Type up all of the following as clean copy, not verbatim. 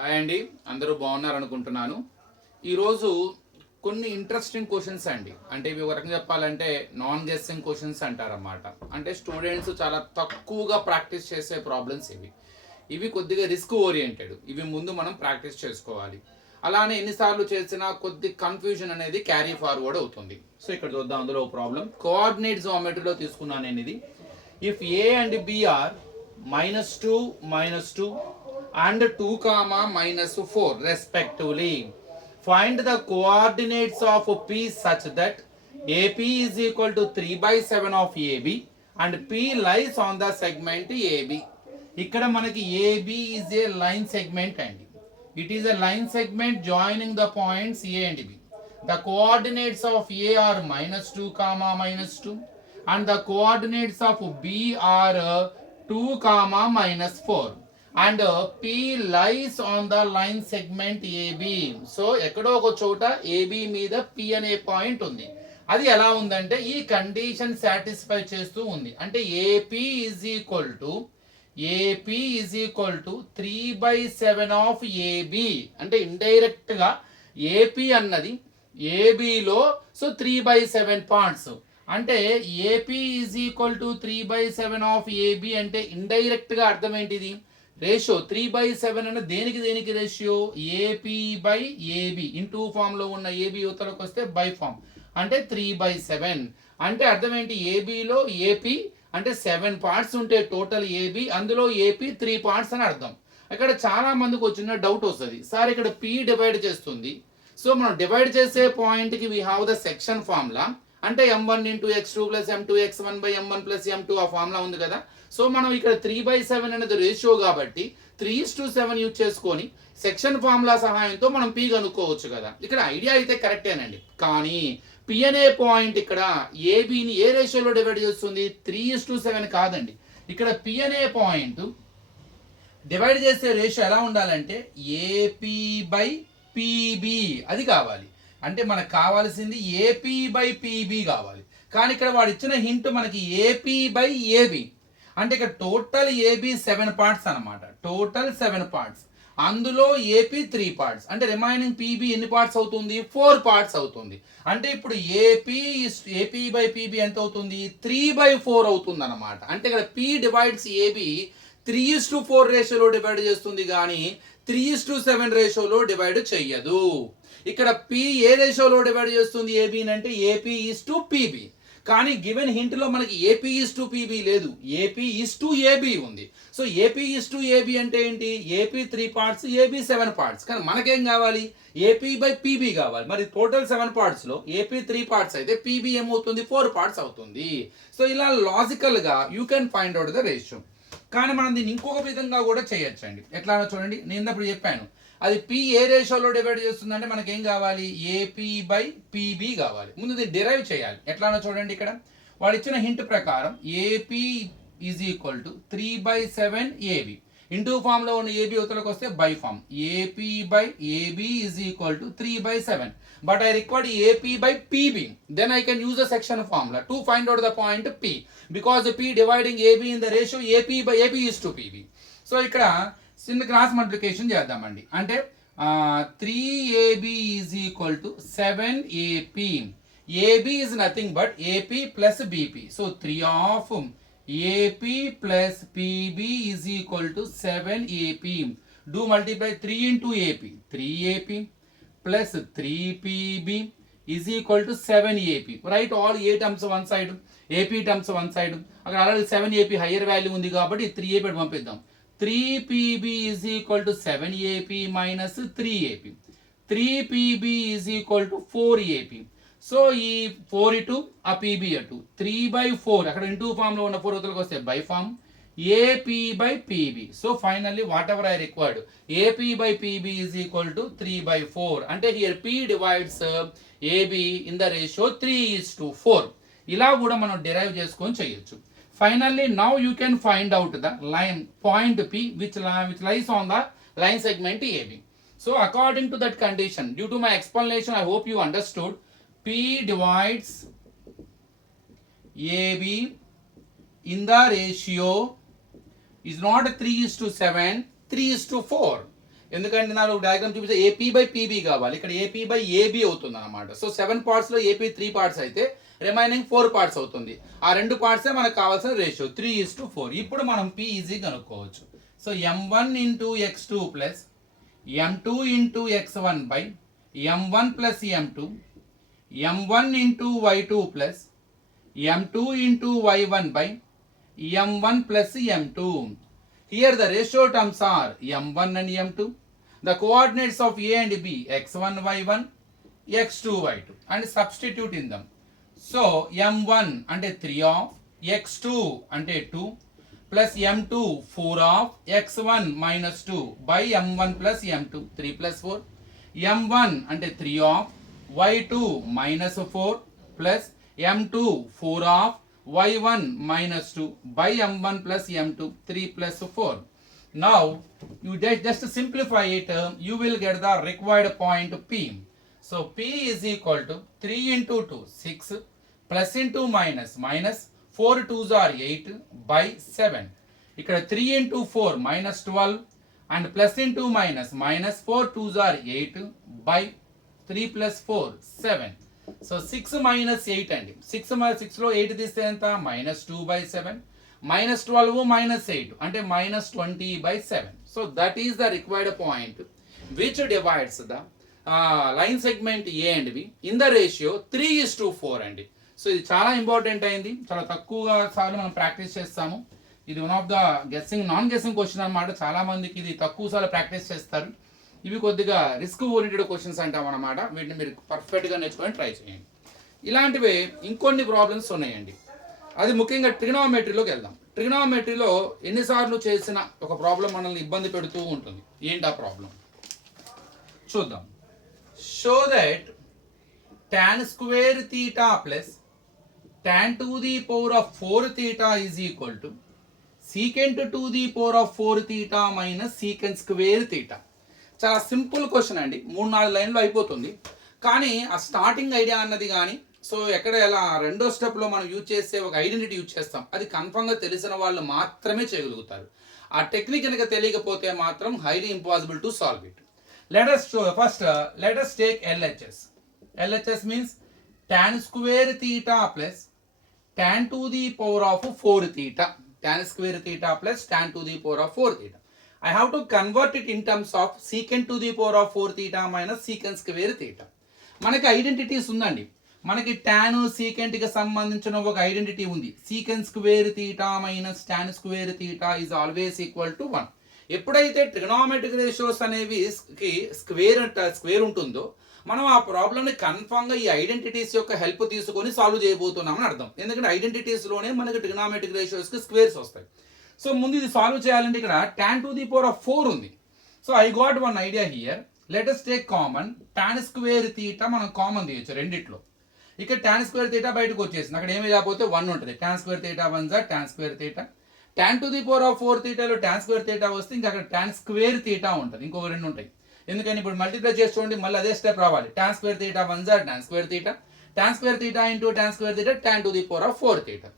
Hi అండి, అందరూ బాగున్నారు అనుకుంటున్నాను. ఈరోజు కొన్ని ఇంట్రెస్టింగ్ క్వశ్చన్స్ అండి. అంటే ఇవి ఒక రకంగా చెప్పాలంటే నాన్ గెస్సింగ్ క్వశ్చన్స్ అంటారన్నమాట. అంటే స్టూడెంట్స్ చాలా తక్కువగా ప్రాక్టీస్ చేసే ప్రాబ్లమ్స్ ఇవి కొద్దిగా రిస్క్ ఓరియంటెడ్. ఇవి ముందు మనం ప్రాక్టీస్ చేసుకోవాలి. అలానే ఎన్నిసార్లు చేసినా కొద్ది కన్ఫ్యూజన్ అనేది క్యారీ ఫార్వర్డ్ అవుతుంది. సో ఇక్కడ చూద్దాం, అందులో ప్రాబ్లం కోఆర్డినేట్ జామెట్రీలో తీసుకున్నాను నేను ఇది. If A and B are -2, -2 and 2, -4 respectively, find the coordinates of P such that AP is equal to 3/7 of AB and P lies on the segment AB. ఇక్కడ మనకి AB is a line segment and it is a line segment joining the points A and B. The coordinates of A are -2, -2 and the coordinates of B are 2, -4 and P lies on the line segment AB. So ఎక్కడో ఒక చోట AB మీద P అనే point ఉంది. అది ఎలా ఉందంటే ఈ కండిషన్ సాటిస్ఫై చేస్తూ ఉంది. అంటే AP is equal to 3/7 of AB. అంటే ఇండైరెక్ట్ గా AP అన్నది ABలో సో 3/7 పార్ట్స్. అంటే AP is equal to 3/7 of AB అంటే ఇండైరెక్ట్ గా అర్థం ఏంటిది? రేషియో 3/7 అంటే దేనికి రేషియో? AP/AB. ఇంటూ ఫామ్ లో ఉన్న AB యువతలకు వస్తే బై ఫామ్ అంటే 3/7. అంటే అర్థం ఏంటి? ఏబిలో AP అంటే 7 పార్ట్స్ ఉంటే టోటల్ AB, అందులో AP 3 పార్ట్స్ అని అర్థం. ఇక్కడ చాలా మందికి వచ్చిన డౌట్ వస్తుంది, సార్ ఇక్కడ P డివైడ్ చేస్తుంది. సో మనం డివైడ్ చేసే పాయింట్ కి we have the section formula. అంటే m1 × x2 + m2 x1/m1 + m2 ఆ ఫార్ములా ఉంది కదా. సో మనం ఇక్కడ 3/7 అనేది రేషియో కాబట్టి 3:7 యూజ్ చేసుకొని సెక్షన్ ఫార్ములా సహాయంతో మనం P కనుక్కోవచ్చు కదా. ఇక్కడ ఐడియా అయితే కరెక్టేనండి, కానీ P అనే పాయింట్ ఇక్కడ ఏబిని ఏ రేషియోలో డివైడ్ చేస్తుంది? 3:7 కాదండి. ఇక్కడ P అనే పాయింట్ డివైడ్ చేసే రేషియో ఎలా ఉండాలంటే AP/PB అది కావాలి. అంటే మనకు కావాల్సింది AP/PB కావాలి. కానీ ఇక్కడ వాడు ఇచ్చిన హింట్ మనకి AP/AB. అంటే ఇక్కడ టోటల్ AB 7 పార్ట్స్ అనమాట. టోటల్ 7 పార్ట్స్, అందులో AP 3 పార్ట్స్. అంటే రిమైనింగ్ PB ఎన్ని పార్ట్స్ అవుతుంది? 4 పార్ట్స్ అవుతుంది. అంటే ఇప్పుడు AP/PB ఎంత అవుతుంది? 3/4 అవుతుంది అనమాట. అంటే ఇక్కడ P డివైడ్స్ AB 3:4 రేషియోలో డివైడ్ చేస్తుంది, కానీ 3:7 రేషియోలో డివైడ్ చెయ్యదు. ఇక్కడ P ఏ రేషియోలో డివైడ్ చేస్తుంది AB అంటే AP/PB. కానీ గివెన్ హింట్ లో మనకి AP/PB లేదు, AP/AB ఉంది. సో AP/AB అంటే ఏంటి? AP 3 parts, AB 7 parts. కానీ మనకేం కావాలి? AP/PB కావాలి. మరి టోటల్ 7 పార్ట్స్ లో AP 3 పార్ట్స్ అయితే PB ఏమవుతుంది? 4 పార్ట్స్ అవుతుంది. సో ఇలా లాజికల్ గా you can find out the ratio. కానీ మనం దీన్ని ఇంకొక విధంగా కూడా చేయొచ్చండి. ఎట్లా చూడండి, నేను ఇంతప్పుడు చెప్పాను అది P ఏ రేషియోలో డివైడ్ చేస్తుందంటే మనకేం కావాలి? AP/PB కావాలి. ముందు ఇది డిరైవ్ చేయాలి. ఎట్లానో చూడండి, ఇక్కడ వాడు ఇచ్చిన హింట్ ప్రకారం AP is equal to 3/7 AB. Into form లో ఉన్న AB ఉత్తరకు వస్తే by form AP/AB is equal to 3/7. But I required AP/PB. Then I can use the section formula to find out the point P, because P dividing AB in the ratio AP/AB is to PB. So ఇక్కడ చిన్న cross multiplication చేద్దామండి. అంటే 3AB is equal to 7AP. AB is nothing but AP plus BP. So 3 of AP plus PB is equal to 7AP. Do multiply 3 into AP, 3AP plus 3PB is equal to 7AP. Right all A terms one side, AP terms one side. అక్కడ already 7AP higher value ఉంది కాబట్టి 3AP పంపిద్దాం. 3PB is equal to 7AP minus 3AP. 3PB is equal to 4AP. So ఈ 4 ఇటు ఆ PB అటు 3/4. అక్కడ into form లో ఉన్న 4 ఉత్తరకు వస్తే by form AP/PB. So finally what ever I required AP/PB is equal to 3/4. అంటే here P divides AB in the ratio 3:4. ఇలా కూడా మనం డిరైవ్ చేసుకొని చేయొచ్చు. Finally, now you can find out the line point P which lies on the line segment AB. So according to that condition, due to my explanation, I hope you understood, P divides AB in the ratio is not 3:7, 3:4. ఎందుకంటే నాకు diagram చూపిస్తే AP by PB కావాలి, ఇక్కడ AP by AB అవుతుంది అనమాట. So 7 పార్ట్స్లో AP 3 parts అయితే remaining 4 parts అవుతుంది. ఆ 2 పార్ట్సే మనకు కావాల్సిన రేషియో 3:4. ఇప్పుడు మనం పీ ఈజీ కనుక్కోవచ్చు. So m1 into x2 plus m2 into x1 by m1 plus m2 m1 into y2 plus m2 into y1 by m1 plus m2. Here the ratio terms are m1 and m2. The coordinates of a and b x1 y1 x2 y2 and substitute in them. So m1 అంటే 3 of x2 అంటే 2 plus m2 4 of x1 minus 2 by m1 plus m2 3 plus 4. m1 అంటే 3 of y2 minus 4 plus m2 4 of y1 minus 2 by m1 plus m2 3 plus 4. Now you just simplify it, you will get the required point p. So p is equal to 3 into 2 6 plus into minus 4 2s are 8 by 7. ఇక్కడ 3 into 4 minus 12 and plus into minus 4 2s are 8 by 3 plus 4 7. So 6 minus 8 అండి. 6లో 8 తీస్తే ఎంత -2 by 7 -12 -8 అంటే -20 by 7. So that is the required point which divides the line segment A and be in the ratio 3:4 అండి. So ఇది చాలా important అయింది, చాలా తక్కువగా సార్లు మనం ప్రాక్టీస్ చేస్తాము. ఇది one of the non guessing question అనమాట. చాలా మందికి ఇది తక్కువ సార్లు ప్రాక్టీస్ చేస్తారు. ఇవి కొద్దిగా రిస్క్ ఓరియంటెడ్ క్వశ్చన్స్ అంటాం అనమాట. వీటిని మీరు పర్ఫెక్ట్గా నేర్చుకొని ట్రై చేయండి. ఇలాంటివే ఇంకొన్ని ప్రాబ్లమ్స్ ఉన్నాయండి. అది ముఖ్యంగా ట్రిగ్నోమెట్రీలోకి వెళ్దాం. ట్రిగ్నోమెట్రీలో ఎన్నిసార్లు చేసిన ఒక ప్రాబ్లం మనల్ని ఇబ్బంది పెడుతూ ఉంటుంది. ఏంటి ఆ ప్రాబ్లం చూద్దాం. Show that tan square theta plus tan to the power of 4 theta is equal to secant to the power of 4 theta minus secant square theta. చాలా సింపుల్ క్వశ్చన్ అండి. 3-4 లైన్లో అయిపోతుంది. కానీ ఆ స్టార్టింగ్ ఐడియా అన్నది కానీ సో ఎక్కడ ఎలా రెండో స్టెప్లో మనం యూజ్ చేసే ఒక ఐడెంటిటీ యూజ్ చేస్తాం. అది కన్ఫర్మ్గా తెలిసిన వాళ్ళు మాత్రమే చేయగలుగుతారు. ఆ టెక్నిక్ కనుక తెలియకపోతే మాత్రం highly impossible to solve it. Let us take LHS. LHS means tan square theta plus tan to the power of 4 theta. Tan square theta plus tan to the power of 4 theta. I have to convert it in terms of secant to the power of 4 theta minus secant square theta. మనకి identities ఉందండి. మనకి tan secant కి సంబంధించిన ఒక identity ఉంది. secant square theta minus tan square theta is always equal to 1. ఎప్పుడైతే trigonometric ratios అనేవి square ఉంటుందో మనం ఆ ప్రాబ్లమ్ని కన్ఫామ్గా ఈ ఐడెంటిటీస్ యొక్క హెల్ప్ తీసుకొని సాల్వ్ చేయబోతున్నామని అర్థం. ఎందుకంటే ఐడెంటిటీస్లోనే మనకి ట్రిగనోమెట్రిక్ రేషియోస్కి స్క్వేర్స్ వస్తాయి. సో ముందు ఇది సాల్వ్ చేయాలంటే ఇక్కడ tan to the power of 4 ఉంది. So I got one idea here. Let us take common tan square theta మనం కామన్ తీయచ్చు రెండిట్లో. ఇక్కడ tan స్క్వేర్ తీటా బయటకు వచ్చేసింది. అక్కడ ఏమి లేకపోతే 1 ఉంటుంది. tan స్క్వేర్ తీటా 1 జా tan square theta. tan to the power of 4 తీటాలో tan square theta వస్తే ఇంకా అక్కడ tan స్క్వేర్ తీటా ఉంటుంది. ఇంకొక 2 ఉంటాయి. ఎందుకని ఇప్పుడు మల్టిప్లై చేసి చూడండి, మళ్ళీ అదే స్టెప్ రావాలి. tan స్క్వేర్ తీటా 1 జా tan square theta. tan square theta into tan square theta tan to the power of 4 theta.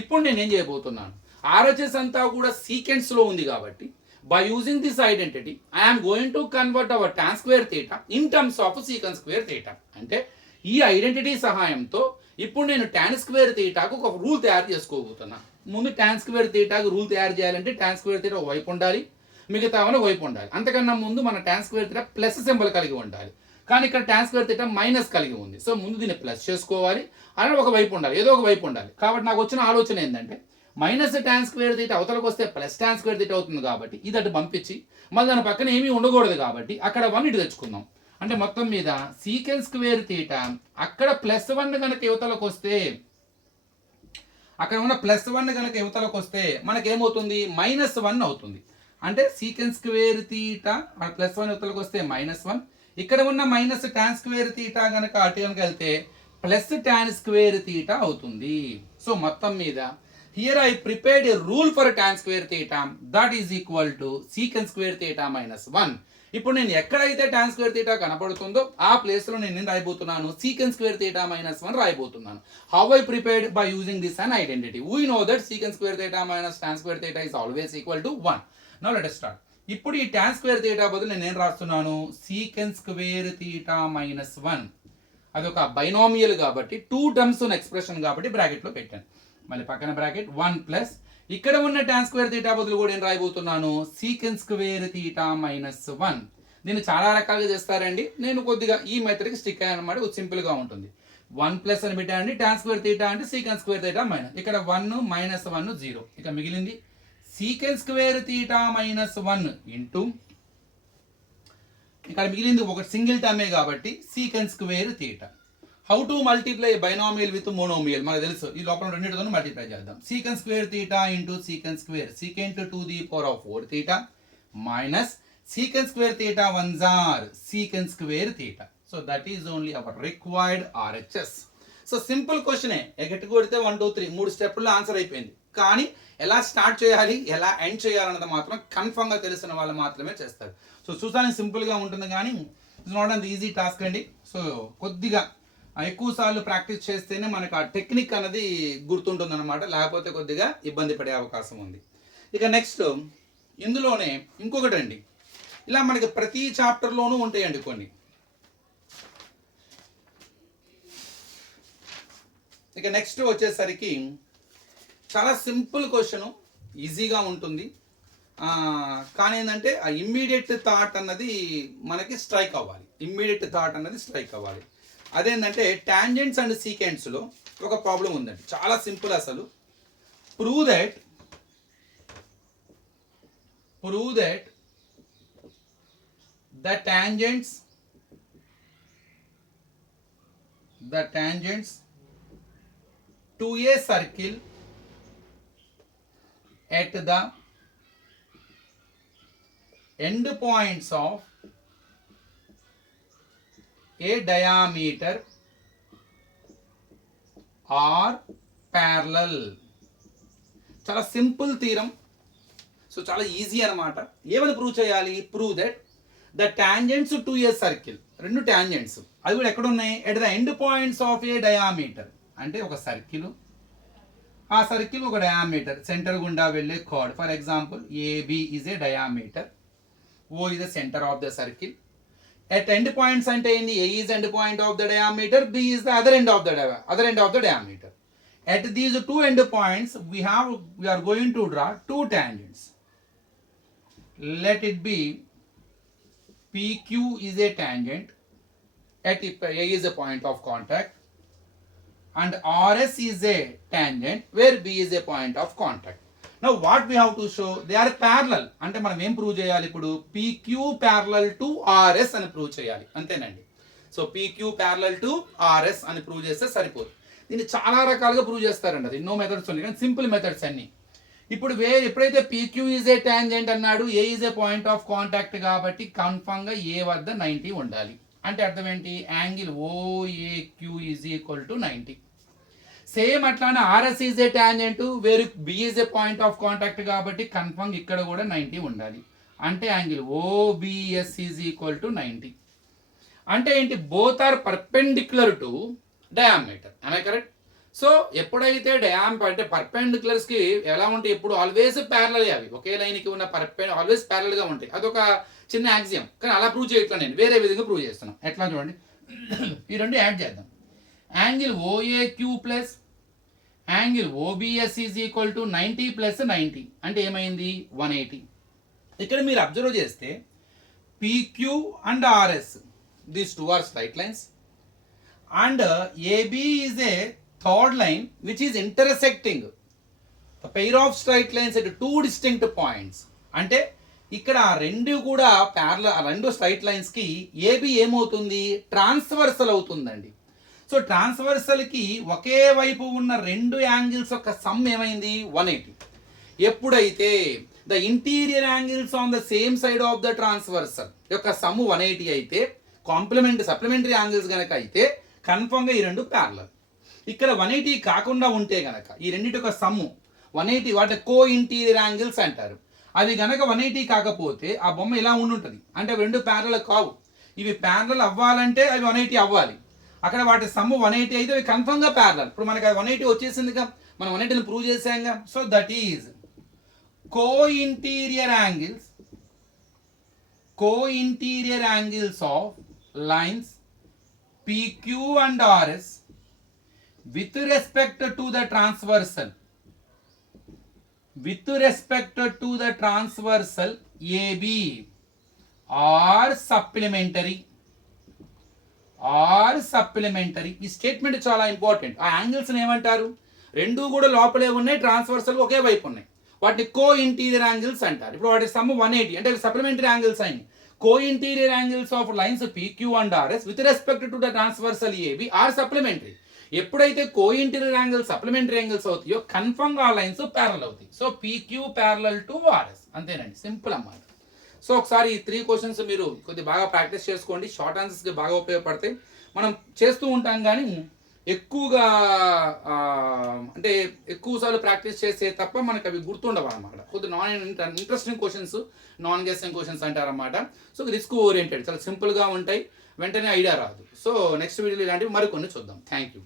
ఇప్పుడు నేను ఏం చేయబోతున్నాను, RHS అంతా కూడా సీక్వెన్స్లో ఉంది కాబట్టి by using this identity I am going to convert our tan square theta in terms of secant square theta. అంటే ఈ ఐడెంటిటీ సహాయంతో ఇప్పుడు నేను tan స్క్వేర్ తీటాకు ఒక రూల్ తయారు చేసుకోబోతున్నా. ముందు tan స్క్వేర్ తీటాకు రూల్ తయారు చేయాలంటే tan స్క్వేర్ తీటా ఒక వైపు ఉండాలి, మిగతావన్నీ వైపు ఉండాలి. అంతకన్నా ముందు మన tan square theta plus symbol కలిగి ఉండాలి. కానీ ఇక్కడ tan స్క్వేర్ తీటా మైనస్ కలిగి ఉంది. సో ముందు దీన్ని ప్లస్ చేసుకోవాలి, అలానే ఒక వైపు ఉండాలి, ఏదో ఒక వైపు ఉండాలి. కాబట్టి నాకు వచ్చిన ఆలోచన ఏంటంటే మైనస్ tan స్క్వేర్ తీటా అవతలకు వస్తే ప్లస్ tan స్క్వేర్ తీటా అవుతుంది కాబట్టి ఇది అటు పంపించి మళ్ళీ దాని పక్కన ఏమీ ఉండకూడదు కాబట్టి అక్కడ 1 ఇటు తెచ్చుకుందాం. అంటే మొత్తం మీద సీకెంట్ స్క్వేర్ తీటా అక్కడ +1 కనుక యువతలకు వస్తే అక్కడ ఉన్న +1 కనుక యువతలకు వస్తే మనకేమవుతుంది -1 అవుతుంది. అంటే సీకెంట్ స్క్వేర్ తీటా +1 యువతలకు వస్తే -1, ఇక్కడ ఉన్న మైనస్ tan స్క్వేర్ తీటా కనుక అటు కనుక వెళ్తే ప్లస్ tan స్క్వేర్ తీటా అవుతుంది. సో మొత్తం మీద here I prepared a rule for tan square theta that is equal to secant square theta minus 1. ఇప్పుడు నేను ఎక్కడైతే tan square theta కనపడుతుందో ఆ ప్లేస్లో నేను ఏం రాయబోతున్నాను, secant square theta minus 1 రాయబోతున్నాను. How I prepared? By using this an identity. We know that secant square theta minus tan square theta is always equal to 1. Now let us start. ఇప్పుడు ఈ tan square theta బదులు నేను ఏం రాస్తున్నాను, సీకెన్ square theta minus 1. అదొక binomial కాబట్టి 2 terms ఉన్న expression కాబట్టి బ్రాకెట్లో పెట్టాను. మళ్ళీ పక్కన బ్రాకెట్ 1 ప్లస్ ఇక్కడ ఉన్న tan స్క్వేర్ తీటా బదులు కూడా ఏం రాయబోతున్నాను, సీకెన్ స్క్వేర్ తీటా మైనస్ 1. దీన్ని చాలా రకాలుగా చేస్తారండి, నేను కొద్దిగా ఈ మెథడ్కి స్టిక్ అయ్యాను అనమాట. సింపుల్గా ఉంటుంది. 1 ప్లస్ అని పెట్టానండి, tan స్క్వేర్ తీటా అంటే సీకెన్ స్క్వేర్ తీటా మైనస్, ఇక్కడ 1 మైనస్ 1 0, ఇక మిగిలింది secant square theta minus 1 into ఇక్కడ మిగిలింది ఒక సింగిల్ టర్మే కాబట్టి secant square theta. How to multiply binomial with monomial మనకు తెలుసు, ఈ లోపల రెండింటితో మల్టిప్లై చేద్దాం. Secant square theta into secant square secant to the power of 4 theta minus secant square theta 1 జార్ secant square theta. So that is only our required RHS. So simple క్వశ్చనే, ఎగట్టి కొడితే 1 2 3 3 స్టెప్పుల్లో ఆన్సర్ అయిపోయింది. కానీ ఎలా స్టార్ట్ చేయాలి, ఎలా ఎండ్ చేయాలన్నది మాత్రం కన్ఫర్మ్గా తెలిసిన వాళ్ళు మాత్రమే చేస్తారు. సో చూసానికి సింపుల్గా ఉంటుంది కానీ ఇట్స్ నాట్ అంత ఈజీ టాస్క్ అండి. సో కొద్దిగా ఎక్కువ సార్లు ప్రాక్టీస్ చేస్తేనే మనకు ఆ టెక్నిక్ అనేది గుర్తుంటుంది అనమాట, లేకపోతే కొద్దిగా ఇబ్బంది పడే అవకాశం ఉంది. ఇక నెక్స్ట్ ఇందులోనే ఇంకొకటి అండి, ఇలా మనకి ప్రతి చాప్టర్లోనూ ఉంటాయండి కొన్ని. ఇక నెక్స్ట్ వచ్చేసరికి చాలా సింపుల్ క్వశ్చన్, ఈజీగా ఉంటుంది. కానీ ఏంటంటే ఆ ఇమ్మీడియట్ థాట్ అన్నది మనకి స్ట్రైక్ అవ్వాలి, అదేంటంటే టాంజెంట్స్ అండ్ సీకెంట్స్లో ఒక ప్రాబ్లం ఉందండి, చాలా సింపుల్ అసలు. Prove that the tangents to a circle at the end points of a diameter are parallel. చాలా సింపుల్ థీరం, సో చాలా ఈజీ అనమాట. ఏమని ప్రూవ్ చేయాలి, prove that the tangents to a circle, రెండు టాంజెంట్స్ అవి కూడా ఎక్కడ ఉన్నాయి, at the end points of A diameter, అంటే ఒక సర్కిల్, ఆ సర్కిల్ ఒక డయామీటర్ సెంటర్ గుండా వెళ్ళే chord. For example AB is a diameter, O is the centre of the circle. At end points అంటే ఏంటి, A is end point of the diameter, B is the other end of the diameter. At these two end points we are going to draw two tangents. Let it be PQ is a tangent at A is a point of contact and RS is a tangent where B is a point of contact. Now what we have to show, they are parallel. అంటే మనం ఏం prove చేయాలి ఇప్పుడు, PQ parallel to RS అని prove చేయాలి, అంతేనండి. So PQ parallel to RS అని prove చేస్తే సరిపోదు. దీన్ని చాలా రకాలుగా ప్రూవ్ చేస్తారండి, అది ఎన్నో మెథడ్స్ ఉన్నాయి కానీ సింపుల్ మెథడ్స్ అన్ని. ఇప్పుడు ఎప్పుడైతే PQ ఈజ్ ఏ టాంజెంట్ అన్నాడు, A is a point of contact కాబట్టి కన్ఫర్మ్గా ఏ వద్ద 90 ఉండాలి. అంటే అర్థం ఏంటి, angle OAQ is equal to 90. Same అట్లానే RS ఈజ్ ఏ టాంజెంట్, వేరు B is a point of contact కాబట్టి కన్ఫర్మ్ ఇక్కడ కూడా 90 ఉండాలి. అంటే angle OBS is equal to 90. అంటే ఏంటి, both are perpendicular to diameter, am I correct? So ఎప్పుడైతే అంటే పర్పెండిక్యులర్స్కి ఎలా ఉంటాయి, ఎప్పుడు ఆల్వేస్ ప్యారలల్, అవి ఒకే లైన్కి ఉన్న ఆల్వేస్ ప్యారలల్గా ఉంటాయి. అదొక చిన్న యాక్సియం, కానీ అలా ప్రూవ్ చేయట్లా, నేను వేరే విధంగా ప్రూవ్ చేస్తున్నాను. ఎట్లా చూడండి, ఈ రెండు యాడ్ చేద్దాం. Angle OAQ plus angle OBS is equal to 90 plus 90 అంటే ఏమైంది 180. ఇక్కడ మీరు అబ్జర్వ్ చేస్తే PQ and RS these two are straight lines and AB is a third line which is intersecting the pair of straight lines at two distinct points. అంటే ఇక్కడ రెండు కూడా parallel, రెండు స్ట్రైట్ లైన్స్కి AB ఏమవుతుంది, ట్రాన్స్వర్సల్ అవుతుందండి. So ట్రాన్స్వర్సల్కి ఒకే వైపు ఉన్న రెండు యాంగిల్స్ యొక్క సమ్ ఏమైంది 180. ఎప్పుడైతే the interior angles on the same side of the transversal యొక్క సమ్ 180 అయితే, సప్లిమెంటరీ యాంగిల్స్ కనుక అయితే కన్ఫర్మ్గా ఈ రెండు ప్యారలల్. ఇక్కడ 180 కాకుండా ఉంటే గనక ఈ రెండింటి యొక్క సమ్ము 180, వాటి కో ఇంటీరియర్ యాంగిల్స్ అంటారు. అవి గనక 180 కాకపోతే ఆ బొమ్మ ఇలా ఉండుంటుంది, అంటే అవి రెండు ప్యారలల్ కావు. ఇవి ప్యారలల్ అవ్వాలంటే అవి 180 అవ్వాలి. అక్కడ వాటి సమ్ము 180 అయితే అవి కన్ఫర్మ్గా ప్యారలల్. ఇప్పుడు మనకి అది 180 వచ్చేసిందిగా, మనం 180ని ప్రూవ్ చేసాంగా. So that is co interior angles co-interior angles of lines PQ and RS with respect to the transversal AB are supplementary. ఈ స్టేట్మెంట్ చాలా ఇంపార్టెంట్. ఆ యాంగిల్స్ ఏమంటారు? రెండు కూడా లోపలే ఉన్నాయి, ట్రాన్స్వర్సల్ ఒకే వైపు ఉన్నాయి, వాటిని కో ఇంటీరియర్ యాంగిల్స్ అంటారు. ఇప్పుడు వాటి సమ్ 180 అంటే సప్లిమెంటరీ యాంగిల్స్ అయినాయి. Co interior angles of lines PQ and RS with respect to the transversal AB are supplementary. ఎప్పుడైతే co interior angles supplementary angles అవుతాయో కన్ఫర్మ్ గా ఆ లైన్స్ ప్యారల్ అవుతాయి. So PQ parallel to RS, అంతేనండి, simple అన్నమాట. So ఒకసారి ఈ 3 questions మీరు కొద్దిగా బాగా ప్రాక్టీస్ చేసుకోండి, షార్ట్ ఆన్సర్స్కి బాగా ఉపయోగపడతాయి. మనం చేస్తూ ఉంటాం కానీ ఎక్కువగా అంటే ఎక్కువసార్లు ప్రాక్టీస్ చేస్తే తప్ప మనకు అవి గుర్తుండవు అనమాట. కొద్దిగా interesting questions, non guessing questions అంటారన్నమాట. సో రిస్క్ ఓరియంటెడ్, చాలా సింపుల్గా ఉంటాయి, వెంటనే ఐడియా రాదు. సో నెక్స్ట్ వీడియోలో ఇలాంటివి మరికొన్ని చూద్దాం. Thank you.